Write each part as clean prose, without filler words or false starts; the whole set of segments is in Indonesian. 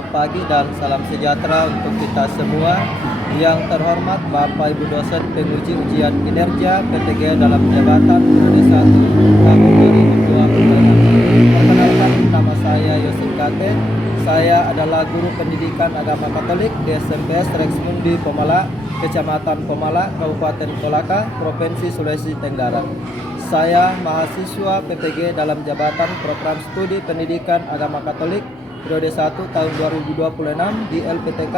selamat pagi dan salam sejahtera untuk kita semua. Yang terhormat Bapak Ibu dosen penguji ujian kinerja PTG dalam jabatan periode 1 tahun 2026. Perkenalkan, nama saya Yosef Kate. Saya adalah guru pendidikan agama Katolik di SMPS Rex Mundi Pomala, Kecamatan Pomala, Kabupaten Kolaka, Provinsi Sulawesi Tenggara. Saya mahasiswa PPG dalam jabatan Program Studi Pendidikan Agama Katolik periode 1 tahun 2026 di LPTK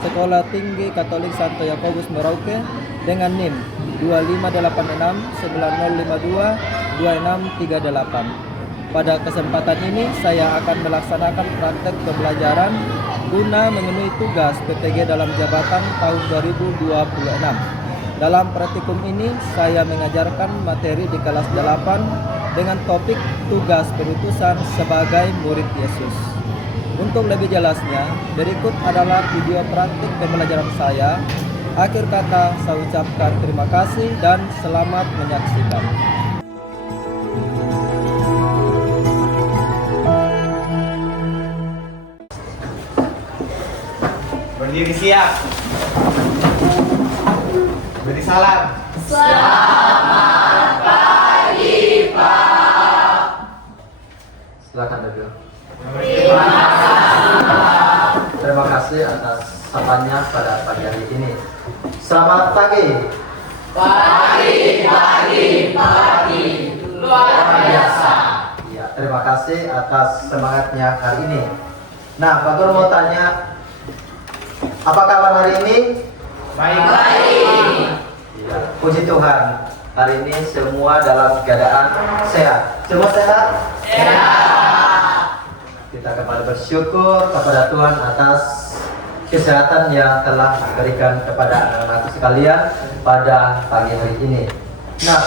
Sekolah Tinggi Katolik Santo Yakobus Merauke dengan NIM 258690522638. Pada kesempatan ini saya akan melaksanakan praktek pembelajaran guna memenuhi tugas PPG dalam jabatan tahun 2026. Dalam praktikum ini saya mengajarkan materi di kelas 8 dengan topik tugas penutusan sebagai murid Yesus. Untuk lebih jelasnya, berikut adalah video praktik pembelajaran saya. Akhir kata, saya ucapkan terima kasih dan selamat menyaksikan. Berdiri siap. Beri salam. Selamat pagi, Pak. Silakan dulu. Terima kasih. Terima kasih atas sapanya pada pagi hari ini. Selamat pagi. Pagi. Luar biasa. Ya, terima kasih atas semangatnya hari ini. Nah, Pak Guru mau tanya, apa kabar hari ini? Baik. Ya, puji Tuhan, hari ini semua dalam keadaan sehat. Semua sehat? Kita kembali bersyukur kepada Tuhan atas kesehatan yang telah diberikan kepada anak-anakku sekalian pada pagi hari ini. Nah,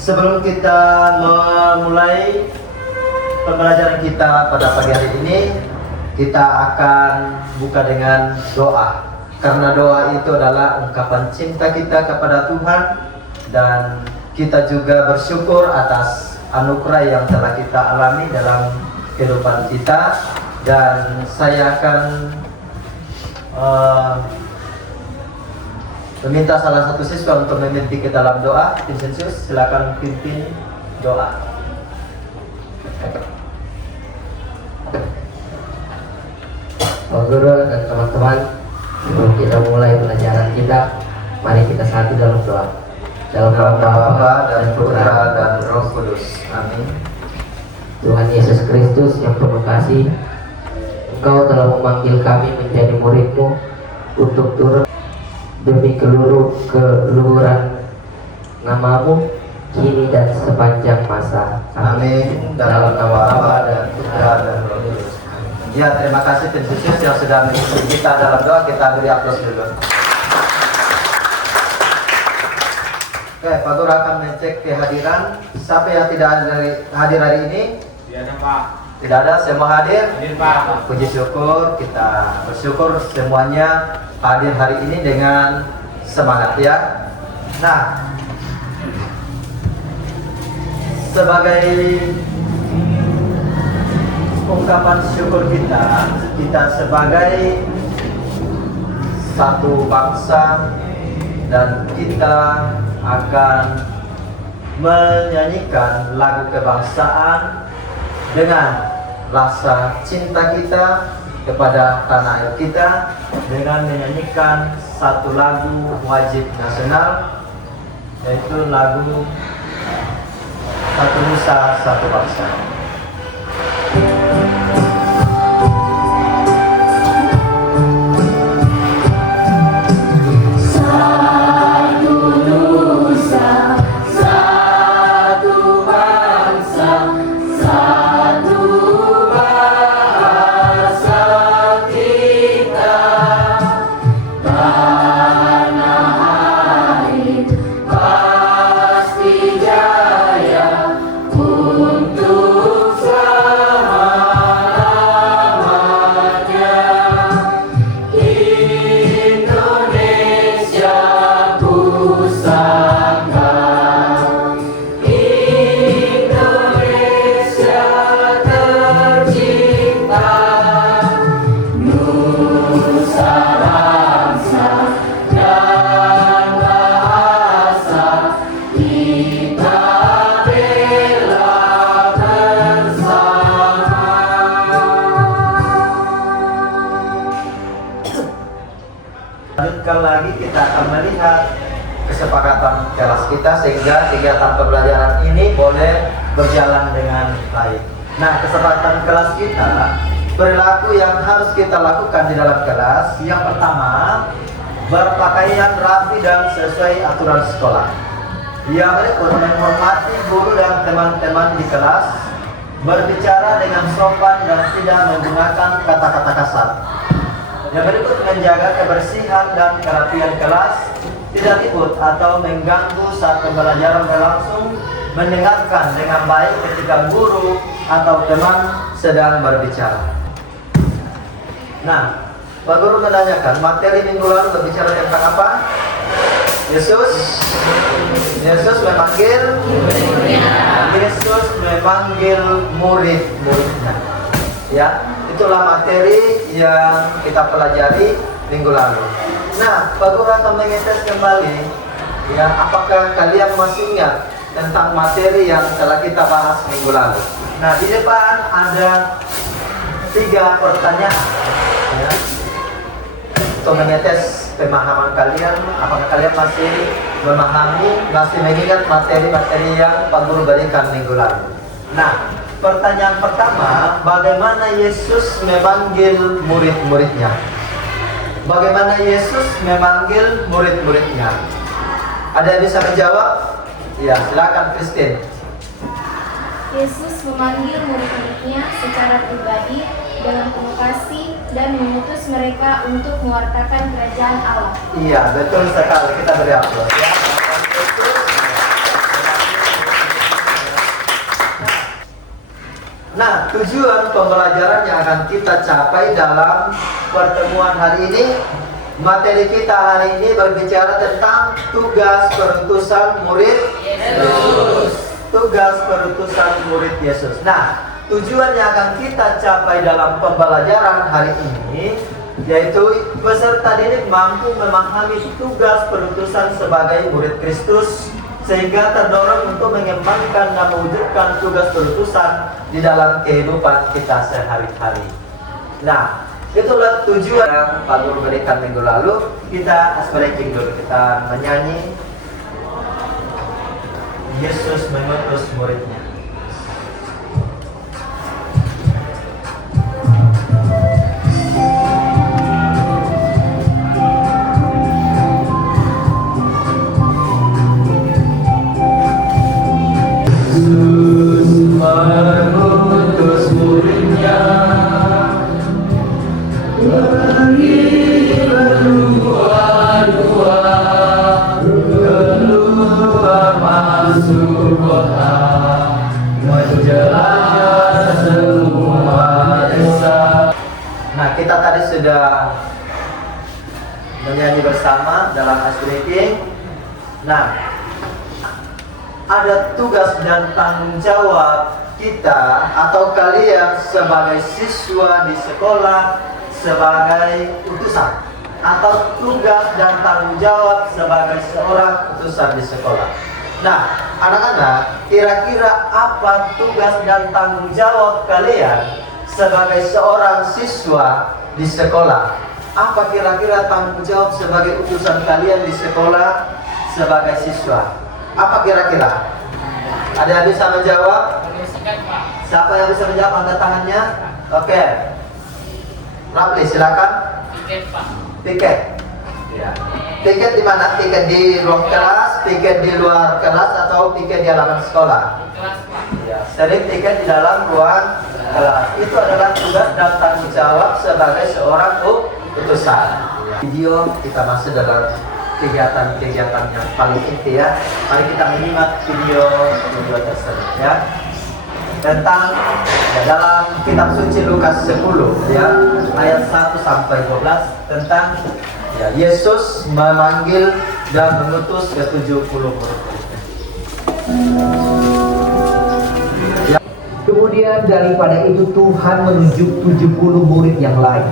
sebelum kita memulai pembelajaran kita pada pagi hari ini, kita akan buka dengan doa. Karena doa itu adalah ungkapan cinta kita kepada Tuhan, dan kita juga bersyukur atas anugerah yang telah kita alami dalam kehidupan kita. Dan saya akan meminta salah satu siswa untuk memimpin ke dalam doa. Vincenzius, silakan pimpin doa. Pak Guru dan teman-teman, sebelum kita mulai pelajaran kita, mari kita satu dalam doa. Dalam nama Bapa dan Putra dan Roh Kudus. Amin. Tuhan Yesus Kristus yang penuh kasih, Engkau telah memanggil kami menjadi murid-Mu untuk turun demi keluhuran nama-Mu kini dan sepanjang masa. Amin. Dalam nama Bapa dan Putra dan Roh Kudus. Ya, terima kasih tim khusus yang sudah mengikuti kita dalam doa. Kita beri aplaus dulu. Oke, Pak Guru akan mengecek kehadiran. Siapa yang tidak hadir hari ini? Tidak ada, Pak. Tidak ada, semua hadir? Hadir, Pak. Puji syukur, kita bersyukur semuanya hadir hari ini dengan semangat ya. Nah, sebagai ungkapan syukur kita sebagai satu bangsa, dan kita akan menyanyikan lagu kebangsaan dengan rasa cinta kita kepada tanah air kita, dengan menyanyikan satu lagu wajib nasional, yaitu lagu Satu Nusa Satu Bangsa. kesepakatan kelas kita sehingga kegiatan pembelajaran ini boleh berjalan dengan baik. Nah, kesepakatan kelas kita, perilaku yang harus kita lakukan di dalam kelas, yang pertama, berpakaian rapi dan sesuai aturan sekolah. Yang berikut, menghormati guru dan teman-teman di kelas, berbicara dengan sopan dan tidak menggunakan kata-kata kasar. Yang berikut, menjaga kebersihan dan kerapian kelas, tidak ribut atau mengganggu saat pembelajaran berlangsung, mendengarkan dengan baik ketika guru atau teman sedang berbicara. Nah, Pak Guru menanyakan, materi minggu lalu berbicara tentang apa? Yesus memanggil murid-muridnya. Ya, itulah materi yang kita pelajari minggu lalu. Nah, Pak Guru akan mengetes kembali, ya, apakah kalian masih ingat tentang materi yang telah kita bahas minggu lalu? Nah, di depan ada 3 pertanyaan, ya, untuk mengetes pemahaman kalian, apakah kalian masih memahami, masih mengingat materi-materi yang Pak Guru berikan minggu lalu. Nah, pertanyaan pertama, bagaimana Yesus memanggil murid-muridnya? Bagaimana Yesus memanggil murid-muridnya? Ada yang bisa menjawab? Ya, silakan Christine. Yesus memanggil murid-muridnya secara pribadi dengan penuh kasih dan mengutus mereka untuk mewartakan kerajaan Allah. Iya, betul sekali. Kita beri aplaus ya. Nah, tujuan pembelajaran yang akan kita capai dalam pertemuan hari ini, materi kita hari ini berbicara tentang tugas perutusan murid Yesus. Tugas perutusan murid Yesus. Nah, tujuan yang akan kita capai dalam pembelajaran hari ini, yaitu peserta didik mampu memahami tugas perutusan sebagai murid Kristus, sehingga terdorong untuk mengembangkan dan mewujudkan tugas perutusan di dalam kehidupan kita sehari-hari. Nah, itulah tujuan yang Pak Guru berikan minggu lalu. Kita breaking dulu, kita menyanyi Yesus mengutus muridnya. Nah, kita tadi sudah menyanyi bersama dalam ice breaking. Nah, ada tugas dan tanggung jawab kita atau kalian sebagai siswa di sekolah, sebagai utusan, atau tugas dan tanggung jawab sebagai seorang utusan di sekolah. Nah, anak-anak, kira-kira apa tugas dan tanggung jawab kalian sebagai seorang siswa di sekolah? Apa kira-kira tanggung jawab sebagai utusan kalian di sekolah sebagai siswa? Apa kira-kira? Ada yang bisa menjawab? Siapa yang bisa menjawab? Angkat tangannya. Oke. Rapli, silakan. Piket, Pak. Piket. Ya. Piket di mana? Piket di ruang kelas, piket di luar kelas, atau piket di halaman sekolah? Kelas, Pak. Ya, sering piket di dalam ruang kelas. Itu adalah tugas dan tanggung jawab sebagai seorang utusan. Video kita masuk dalam kegiatan-kegiatan yang paling inti ya. Mari kita menyimak video tersebut ya. Tentang ya, dalam kitab suci Lukas 10 ya, ayat 1 sampai 12 tentang ya, Yesus memanggil dan mengutus ke-70 murid-muridnya. Kemudian daripada itu Tuhan menunjuk 70 murid yang lain,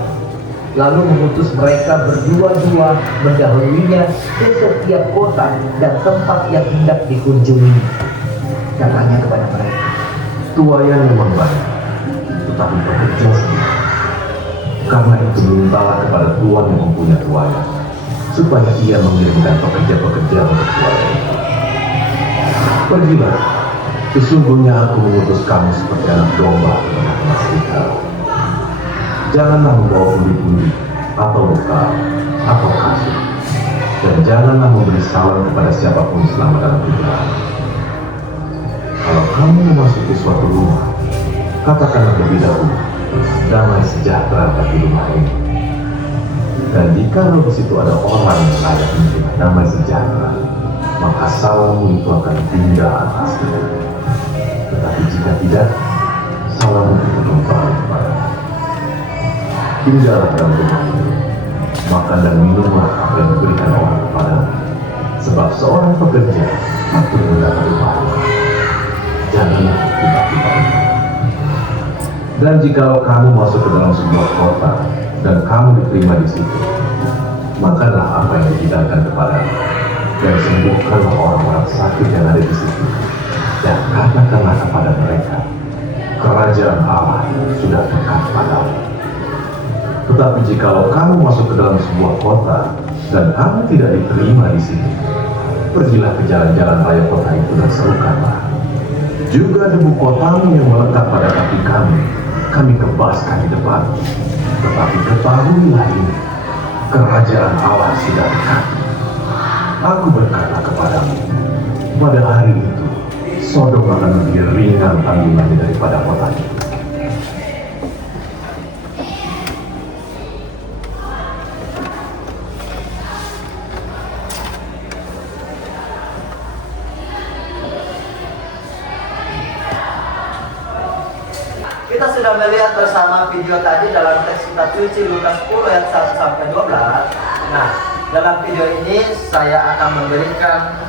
lalu mengutus mereka berdua-dua mendahuluinya ke setiap kota dan tempat yang hendak dikunjungi. Katanya kepada mereka, tuayan memang banyak, tetapi pekerja sedikit. Karena itu mintalah kepada Tuhan yang mempunyai tuayan, supaya ia mengirimkan pekerja-pekerja untuk Pergilah, sesungguhnya aku mengutus kamu seperti anak domba ke tengah-tengah serigala. Janganlah membawa pundi-pundi atau bekal atau kasut, dan janganlah memberi salam kepada siapapun selama dalam perjalanan. Kalau kamu memasuki suatu rumah, katakanlah lebih dahulu, damai sejahtera bagi rumah ini. Dan jika di situ ada orang yang layak menerima damai sejahtera, maka salammu itu akan tinggal atasnya. Tetapi jika tidak, salammu itu kembali kepadamu. Tinggallah dalam rumah itu, makan dan minumlah apa yang diberikan orang kepadamu, sebab seorang pekerja patut mendapat upah. Janganlah tiba-tiba. Dan jikalau kamu masuk ke dalam sebuah kota dan kamu diterima di situ, makanlah apa yang dihidangkan kepadamu, dan sembuhkanlah orang-orang sakit yang ada di situ, dan katakanlah kepada mereka, kerajaan Allah sudah dekat padamu. Tetapi jikalau kamu masuk ke dalam sebuah kota dan kamu tidak diterima di situ, pergilah ke jalan-jalan raya kota itu dan serukanlah, juga debu kotamu yang melekat pada kaki kami kebaskan di depan. Tetapi ketahuilah ini, kerajaan Allah sudah dekat. Aku berkata kepadamu, pada hari itu Sodom akan lebih ringan tanggungannya daripada kota itu. Kita sudah melihat bersama video tadi dalam teks kitab suci Lukas 10 ayat 1 sampai 12. Nah, dalam video ini saya akan memberikan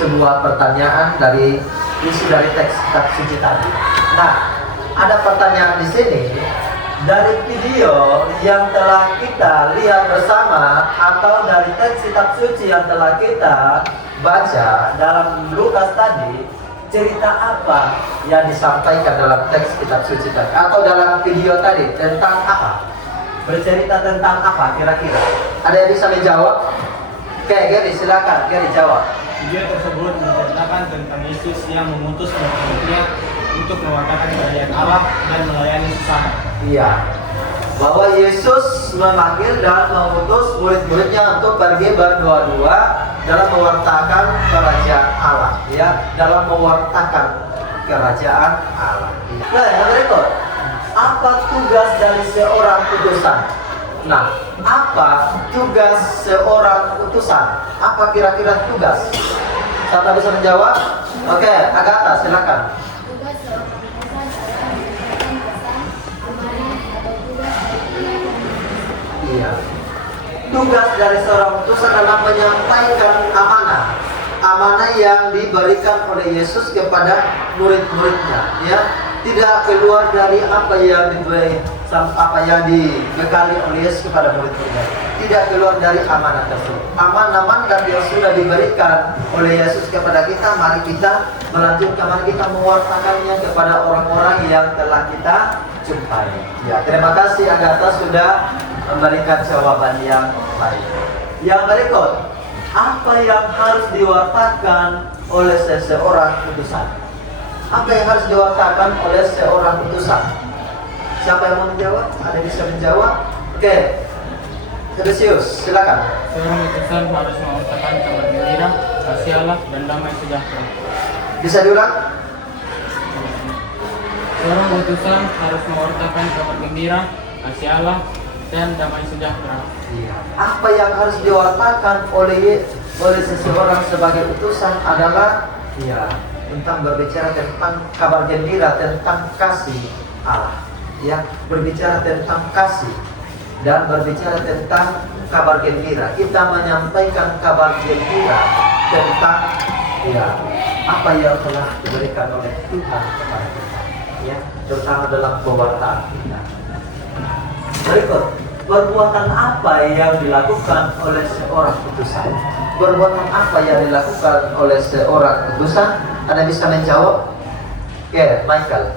sebuah pertanyaan dari isi dari teks kitab suci tadi. Nah, ada pertanyaan di sini dari video yang telah kita lihat bersama atau dari teks kitab suci yang telah kita baca dalam Lukas tadi. Cerita apa yang disampaikan dalam teks kitab suci tadi atau dalam video tadi tentang apa? Bercerita tentang apa kira-kira? Ada yang bisa menjawab? Oke, Gary silakan, Gary jawab. Video tersebut menceritakan tentang Yesus yang mengutus murid-muridnya untuk mewartakan kerajaan Allah dan melayani sesama. Iya, bahwa Yesus memanggil dan mengutus murid-muridnya untuk pergi berdua-dua dalam mewartakan kerajaan Allah, ya, dalam mewartakan kerajaan Allah. Nah, yang berikut, apa tugas dari seorang utusan? Nah, apa tugas seorang utusan? Apa kira-kira tugas? Siapa bisa menjawab? Oke, Agatha, silakan. Tugas seorang utusan adalah menyampaikan pesan, amanah, atau tugas dari Tuhan. Iya. Tugas dari seorang utusan adalah menyampaikan amanah. Amanah yang diberikan oleh Yesus kepada murid-muridnya, ya. Tidak keluar dari apa yang dibekali oleh Yesus kepada murid-muridnya. Tidak keluar dari amanah tersebut. Amanah yang sudah diberikan oleh Yesus kepada kita, mari kita melanjutkan, mari kita mewartakannya kepada orang-orang yang telah kita jumpai. Ya, terima kasih Agatha sudah memberikan jawaban yang baik. Yang berikut, apa yang harus diwartakan oleh seseorang utusan? Apa yang harus diwartakan oleh seorang utusan? Siapa yang mau menjawab? Ada yang bisa menjawab? Oke, Teresius, silakan. Seorang utusan harus mewartakan kabar gembira, kasih Allah, dan damai sejahtera. Bisa diulang? Seorang utusan harus mewartakan kabar gembira, kasih Allah, dan damai sejahtera. Apa yang harus diwartakan oleh seseorang sebagai utusan adalah tentang berbicara tentang kabar gembira, tentang kasih Allah, ya, berbicara tentang kasih dan berbicara tentang kabar gembira. Kita menyampaikan kabar gembira tentang apa yang telah diberikan oleh Tuhan kepada kita, ya, terutama dalam pewartaan kita. Berikut, perbuatan apa yang dilakukan oleh seorang utusan? Perbuatan apa yang dilakukan oleh seorang utusan? Ada bisa menjawab? Oke, Michael.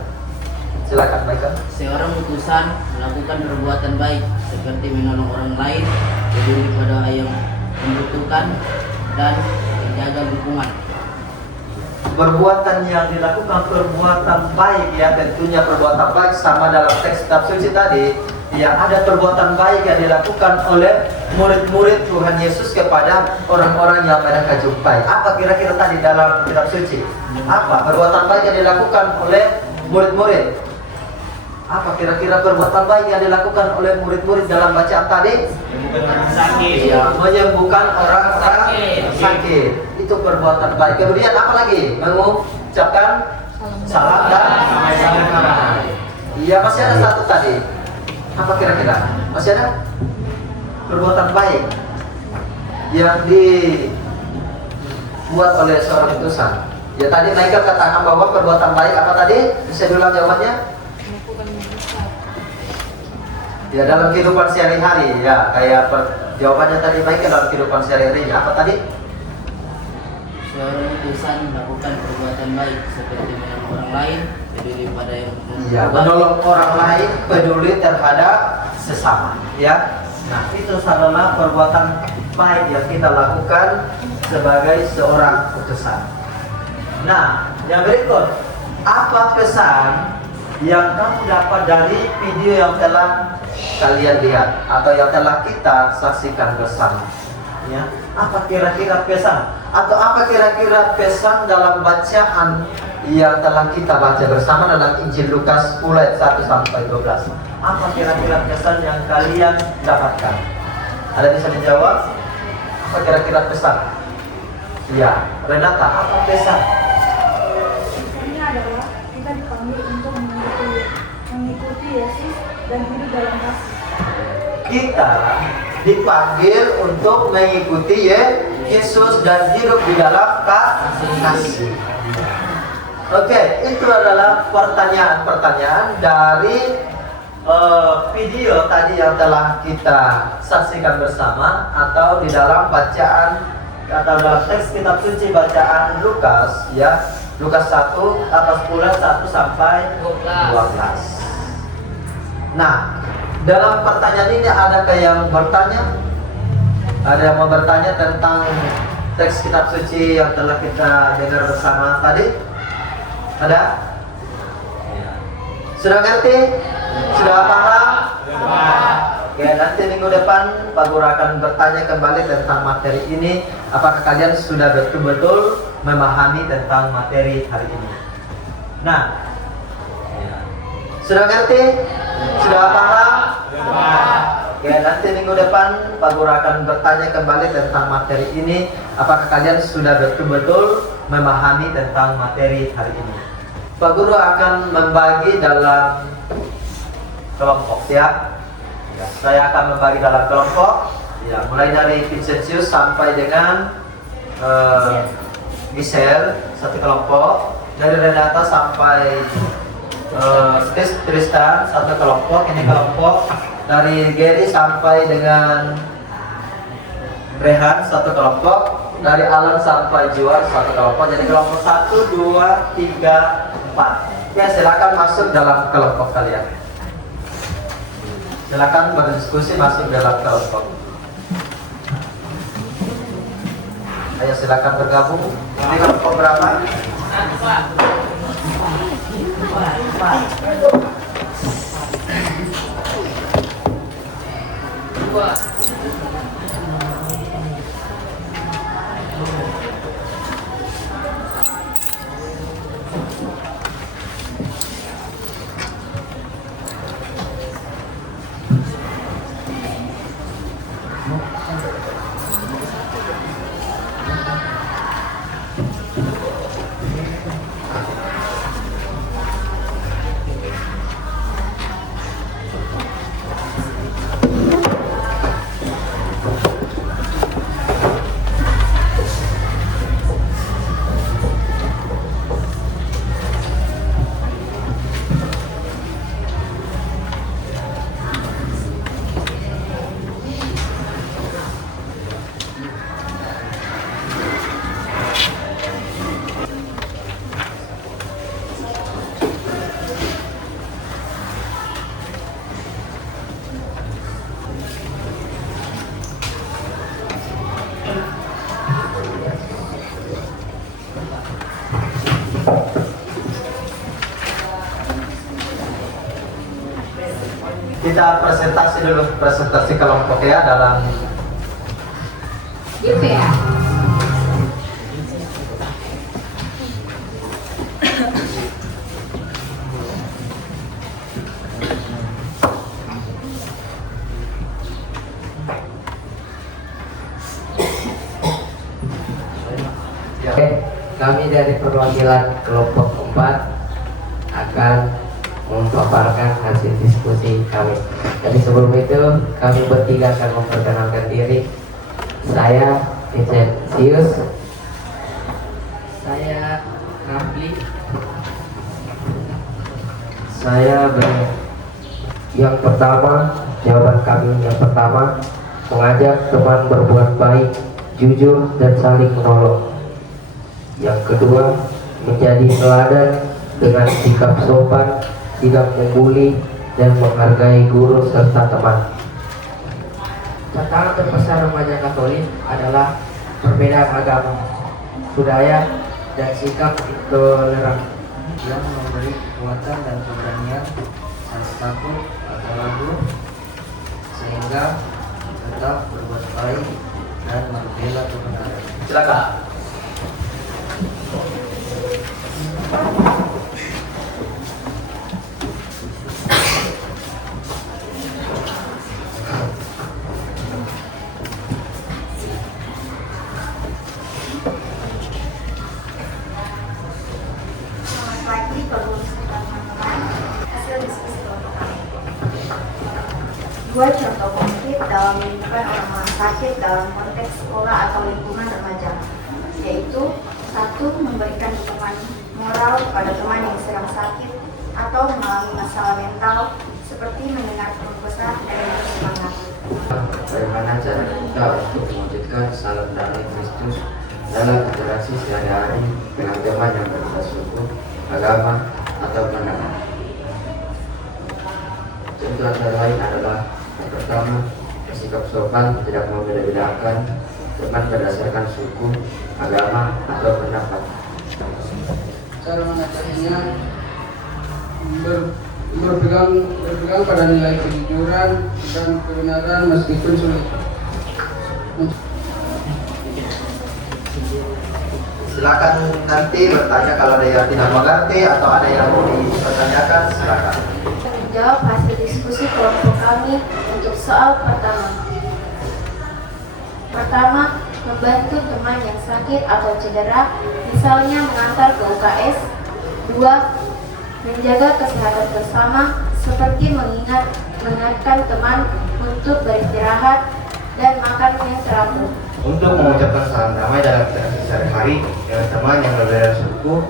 Silakan, Michael. Seorang utusan melakukan perbuatan baik seperti menolong orang lain, peduli pada yang membutuhkan, dan menjaga lingkungan. perbuatan yang dilakukan perbuatan baik, ya tentunya perbuatan baik sama dalam teks kitab suci tadi. Ya, ada perbuatan baik yang dilakukan oleh murid-murid Tuhan Yesus kepada orang-orang yang mereka jumpai. Apa kira-kira tadi dalam kitab suci? Apa perbuatan baik yang dilakukan oleh murid-murid? Apa kira-kira perbuatan baik yang dilakukan oleh murid-murid dalam bacaan tadi? Menyembuhkan orang sakit. Ya, menyembuhkan orang-orang sakit. Itu perbuatan baik. Kemudian apa lagi? Mengucapkan salam dan damai. Iya, masih ada satu tadi. Apa kira-kira? Masih ada perbuatan baik yang dibuat oleh seorang utusan. Ya, tadi Michael katakan bahwa perbuatan baik apa tadi? Bisa diulang jawabannya? Ya, dalam kehidupan sehari-hari, ya, kayak jawabannya tadi Michael dalam kehidupan sehari-hari. Apa tadi? Seorang utusan melakukan perbuatan baik seperti menolong orang lain, peduli pada yang Ya, menolong orang lain, peduli terhadap sesama. Ya, nah itu adalah perbuatan baik yang kita lakukan sebagai seorang utusan. Nah, yang berikut, apa pesan yang kamu dapat dari video yang telah kalian lihat atau yang telah kita saksikan bersama? Ya, apa kira-kira pesan atau apa kira-kira pesan dalam bacaan yang telah kita baca bersama dalam Injil Lukas 10 ayat 1 sampai 12? Apa kira-kira pesan yang kalian dapatkan? Ada bisa dijawab? Apa kira-kira pesan? Ya, Renata, apa pesan? Pesannya adalah kita dipanggil untuk mengikuti Yesus dan hidup dalam kasih. Kita dipanggil untuk mengikuti Yesus dan hidup di dalam kasih. Oke, itu adalah pertanyaan-pertanyaan dari video tadi yang telah kita saksikan bersama atau di dalam bacaan atau dalam teks kitab suci bacaan Lukas, ya, Lukas 1 atau 10 1 sampai 12. Nah, dalam pertanyaan ini adakah yang bertanya? Ada yang mau bertanya tentang teks kitab suci yang telah kita dengar bersama tadi? Ada? Sudah ngerti? Sudah paham? Oke, nanti minggu depan Pak Guru akan bertanya kembali tentang materi ini. Apakah kalian sudah betul-betul memahami tentang materi hari ini? Nah, sudah ngerti? Sudah paham? Oke, nanti minggu depan Pak Guru akan bertanya kembali tentang materi ini. Apakah kalian sudah betul-betul memahami tentang materi hari ini? Pak Guru akan membagi dalam kelompok, ya. Saya akan membagi dalam kelompok, ya, mulai dari Vincentius sampai dengan Michelle, satu kelompok. Dari Renata sampai Tristan, satu kelompok. Ini kelompok. Dari Gary sampai dengan Rehan, satu kelompok. Dari Alan sampai Juar, satu kelompok. Jadi kelompok 1, 2, 3, 4. Ya, silakan masuk dalam kelompok kalian. Silakan berdiskusi masuk dalam kelompok. Ayo silakan bergabung. Ini kelompok berapa? Dua. Kita presentasi dulu, presentasi kelompok ya dalam Gitu ya. Oke, kami dari perwakilan kelompok 4 akan memaparkan hasil diskusi kami. Jadi sebelum itu kami bertiga akan memperkenalkan diri. Saya Vincentius, saya Rafli, saya yang pertama, jawaban kami yang pertama, mengajak teman berbuat baik, jujur dan saling menolong. Yang kedua, menjadi teladan dengan sikap sopan, tidak membuli dan menghargai guru serta teman. Tantangan terbesar remaja Katolik adalah perbedaan agama, budaya, dan sikap intoleran yang memberi kekuatan dan keberanian salah satu atau lagu sehingga tetap berbuat baik dan membela kebenaran. silakan. Selamat pagi, teman-teman. Hasil diskusi kelompok kami. Dua contoh konkret dalam menyembuhkan orang-orang sakit dalam konteks sekolah atau lingkungan remaja, yaitu satu, memberikan dukungan moral pada teman yang sedang sakit atau mengalami masalah mental, seperti mendengar keluh kesah dan bersemangat. Bagaimana cara kita untuk mewujudkan salam damai Kristus dalam interaksi sehari-hari dengan teman yang berbeda suku, agama, atau pandangan. Contoh antara lain adalah yang pertama, bersikap sopan, tidak membeda-bedakan teman berdasarkan suku, agama, atau pendapat. Cara mengajarnya berpegang pada nilai kejujuran dan kebenaran meskipun sulit. Silakan nanti bertanya kalau ada yang tidak mengerti atau ada yang mau dipertanyakan, silakan. Menjawab hasil diskusi kelompok kami untuk soal pertama. Pertama, membantu teman yang sakit atau cedera, misalnya mengantar ke UKS. Dua, menjaga kesehatan bersama, seperti mengingatkan teman untuk beristirahat dan makan yang teratur. Untuk mengucapkan salam damai dalam interaksi sehari-hari dengan teman yang berbeda suku,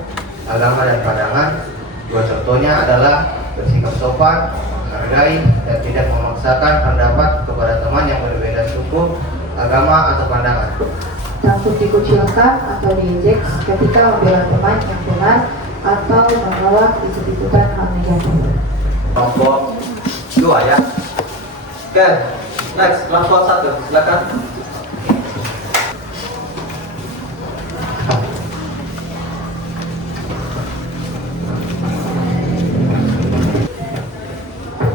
agama, dan pandangan. Dua contohnya adalah bersikap sopan, menghargai, dan tidak memaksakan pendapat kepada teman yang berbeda suku, agama, atau pandangan. Takut dikucilkan atau diejek ketika membela teman yang benar atau menolak ikut-ikutan hal negatif. Kelompok 2 ya. Oke, next kelompok 1, silakan.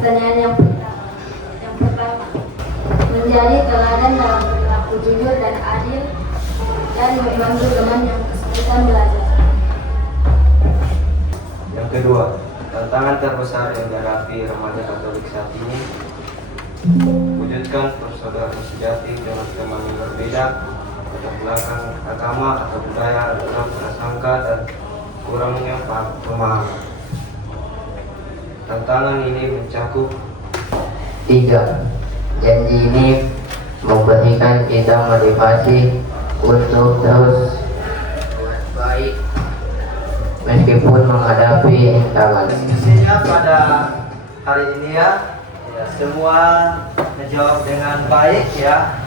Pertanyaan yang pertama, menjadi teladan dalam perilaku jujur dan adil dan membantu teman yang kesulitan belajar. Yang kedua, tantangan terbesar yang dihadapi remaja Katolik saat ini, wujudkan persaudaraan sejati dengan teman yang berbeda, latar belakang agama atau budaya dalam prasangka dan kurangnya pemahaman. Tantangan ini mencakup 3. Janji ini memberikan kita motivasi untuk terus berbuat baik meskipun menghadapi rintangan. Diskusinya pada hari ini ya, semua menjawab dengan baik ya.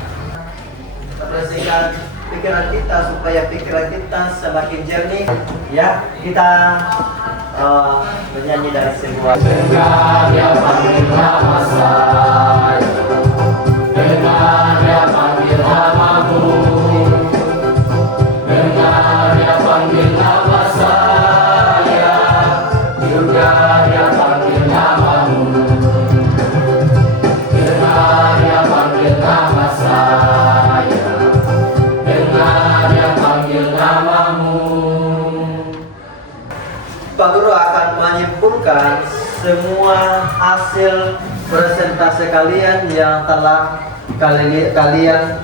Bersihkan pikiran kita supaya pikiran kita semakin jernih ya. Kita menyanyi dari sebuah Dengar dia panggil nama saya, dengar dia panggil namamu, dengar dia panggil nama saya. menunjukkan semua hasil presentasi kalian yang telah kalian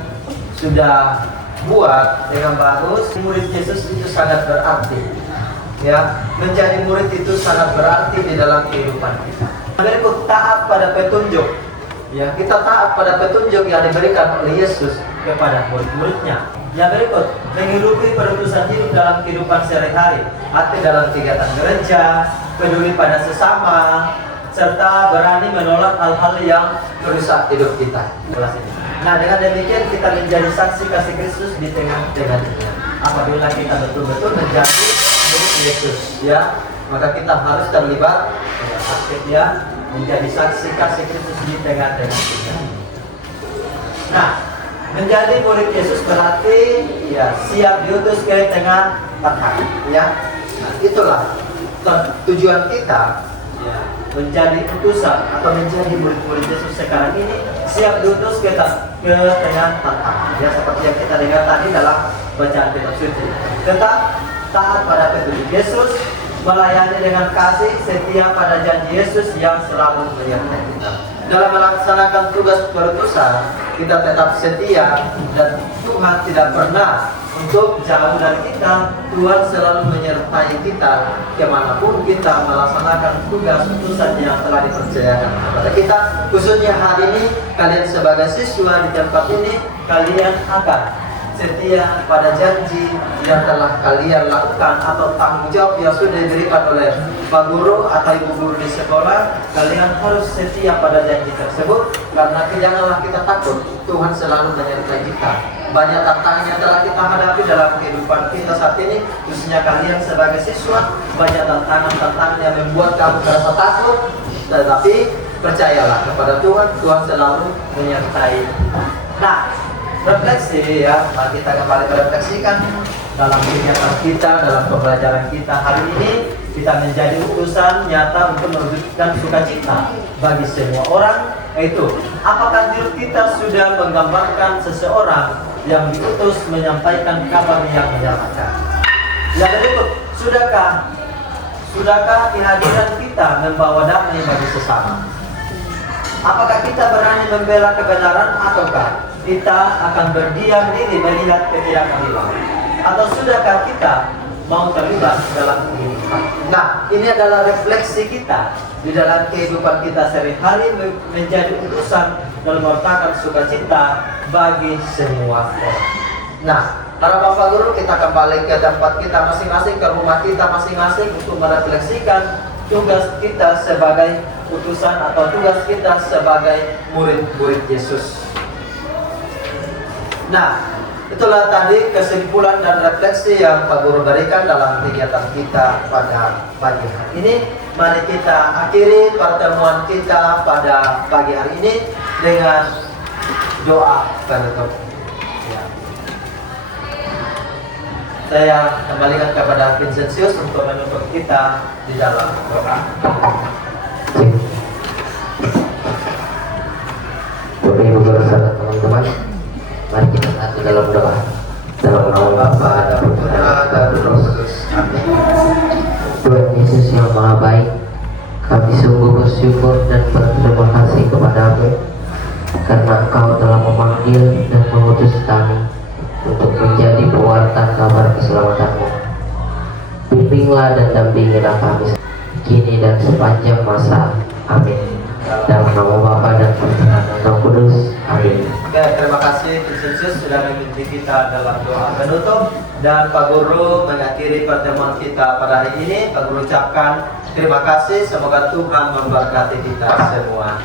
sudah buat dengan bagus. Murid Yesus itu sangat berarti, ya. Menjadi murid itu sangat berarti di dalam kehidupan kita. Berikut taat pada petunjuk, ya. Kita taat pada petunjuk yang diberikan oleh Yesus kepada murid-muridnya. Yang berikut, menghidupi perutusan hidup dalam kehidupan sehari-hari, arti dalam kegiatan gereja, peduli pada sesama, serta berani menolak hal-hal yang merusak hidup kita. Nah, dengan demikian kita menjadi saksi kasih Kristus di tengah-tengah dunia. Apabila kita betul-betul menjadi murid Yesus, ya, maka kita harus terlibat dengan aktif, ya, menjadi saksi kasih Kristus di tengah-tengah dunia. Nah, menjadi murid Yesus berarti, ya, siap diutus ke tengah-tengah, ya. Nah, itulah tujuan kita, ya, menjadi utusan atau menjadi murid-murid Yesus sekarang ini, siap diutus ke tengah-tengah, ya, seperti yang kita dengar tadi dalam bacaan kitab suci. Tetap taat pada petunjuk Yesus, melayani dengan kasih setia pada janji Yesus yang selalu menyertai kita. Dalam melaksanakan tugas perutusan, kita tetap setia dan Tuhan tidak pernah untuk jauh dari kita. Tuhan selalu menyertai kita kemanapun kita melaksanakan tugas utusan yang telah dipercayakan kepada kita. Khususnya hari ini, kalian sebagai siswa di tempat ini, kalian akan setia pada janji yang telah kalian lakukan atau tanggung jawab yang sudah diberikan oleh Pak Guru atau Ibu Guru di sekolah. Kalian harus setia pada janji tersebut, karena janganlah kita takut. Tuhan selalu menyertai kita. Banyak tantangan yang telah kita hadapi dalam kehidupan kita saat ini, khususnya kalian sebagai siswa. Banyak tantangan-tantangan yang membuat kamu merasa takut, tetapi percayalah kepada Tuhan. Tuhan selalu menyertai. Nah, refleksi, ya, mari kita kembali merefleksikan dalam kegiatan kita, dalam pembelajaran kita hari ini. Kita menjadi utusan nyata untuk mewujudkan sukacita bagi semua orang. Yaitu, apakah diri kita sudah menggambarkan seseorang yang diutus menyampaikan kabar yang menyenangkan? Yang berikut, sudahkah kehadiran kita membawa damai bagi sesama? Apakah kita berani membela kebenaran, ataukah kita akan berdiam diri melihat ketidakadilan? Atau sudahkah kita mau terlibat dalam kehidupan? Nah, ini adalah refleksi kita di dalam kehidupan kita sehari-hari, menjadi utusan dalam mewartakan sukacita bagi semua orang. Nah, para Bapak Guru, kita kembali ke tempat kita masing-masing, ke rumah kita masing-masing untuk merefleksikan tugas kita sebagai utusan atau tugas kita sebagai murid-murid Yesus. Nah, itulah tadi kesimpulan dan refleksi yang Pak Guru berikan dalam kegiatan kita pada pagi hari ini. Mari kita akhiri pertemuan kita pada pagi hari ini dengan doa penutup. Ya. Saya kembalikan kepada Vincentius untuk menutup kita di dalam doa. Bapak Ibu bersama teman-teman, mari kita satu dalam doa. Dalam nama Bapa dan Putra dan Roh Kudus. Amin. Tuhan Yesus yang Maha Baik, kami sungguh bersyukur dan berterima kasih kepada-Mu karena Engkau telah memanggil dan mengutus kami untuk menjadi pewarta kabar keselamatan-Mu. Bimbinglah dan dampingilah kami kini dan sepanjang masa. Amin. Dalam nama Bapa dan Putra dan Roh Kudus. Amin. Oke, terima kasih Vincentius sudah memimpin kita dalam doa penutup, dan Pak Guru mengakhiri pertemuan kita pada hari ini. Pak Guru ucapkan terima kasih, semoga Tuhan memberkati kita semua.